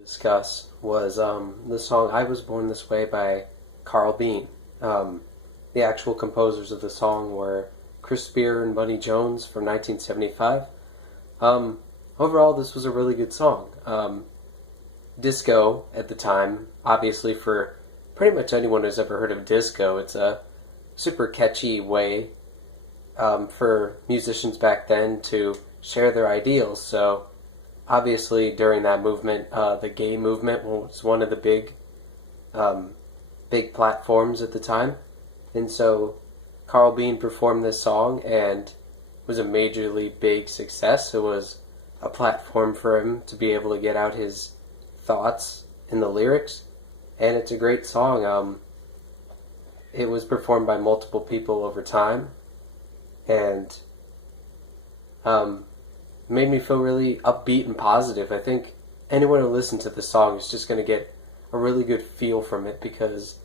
Discuss was the song "I Was Born This Way" by Carl Bean. The actual composers of the song were Chris Spear and Buddy Jones from 1975. Overall, this was a really good song. Disco at the time, obviously for pretty much anyone who's ever heard of disco, it's a super catchy way for musicians back then to share their ideals. So obviously during that movement, the gay movement was one of the big platforms at the time, and so Carl Bean performed this song and was a majorly big success. It was a platform for him to be able to get out his thoughts in the lyrics, and it's a great song. It was performed by multiple people over time, and made me feel really upbeat and positive. I think anyone who listens to the song is just going to get a really good feel from it because,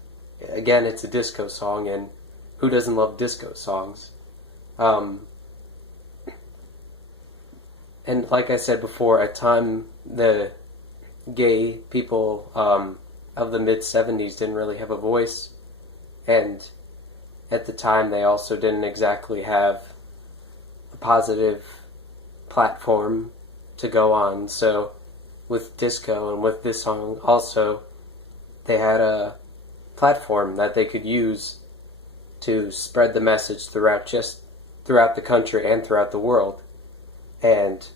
again, it's a disco song, and who doesn't love disco songs? And like I said before, at time the gay people of the mid-70s didn't really have a voice, and at the time they also didn't exactly have a positive platform to go on. So with disco and with this song also, they had a platform that they could use to spread the message throughout the country and throughout the world. And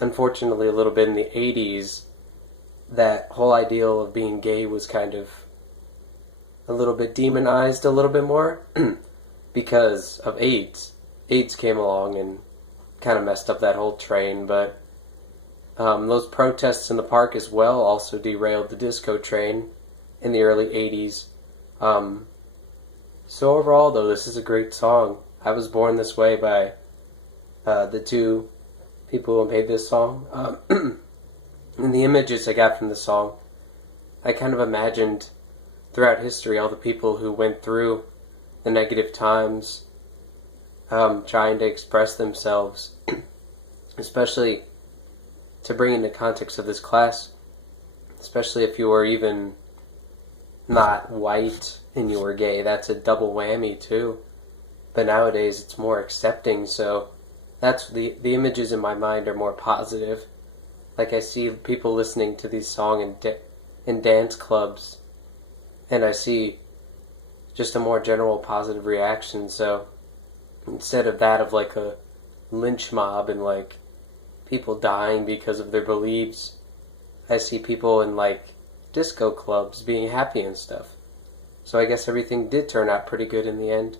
unfortunately, a little bit in the 80s, that whole ideal of being gay was kind of a little bit demonized a little bit more because of AIDS. AIDS came along and kind of messed up that whole train, but those protests in the park as well also derailed the disco train in the early 80s. So overall, though, this is a great song. I Was Born This Way by the two people who made this song. And the images I got from the song, I kind of imagined throughout history all the people who went through the negative times trying to express themselves, especially to bring into context of this class, especially if you were even not white and you were gay. That's a double whammy too. But nowadays it's more accepting, so that's the images in my mind are more positive. Like I see people listening to these songs in dance clubs, and I see just a more general positive reaction. So instead of that of like a lynch mob and like people dying because of their beliefs, I see people in like disco clubs being happy and stuff. So I guess everything did turn out pretty good in the end.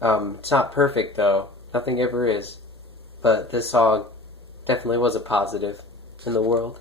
It's not perfect though, nothing ever is, but this song definitely was a positive in the world.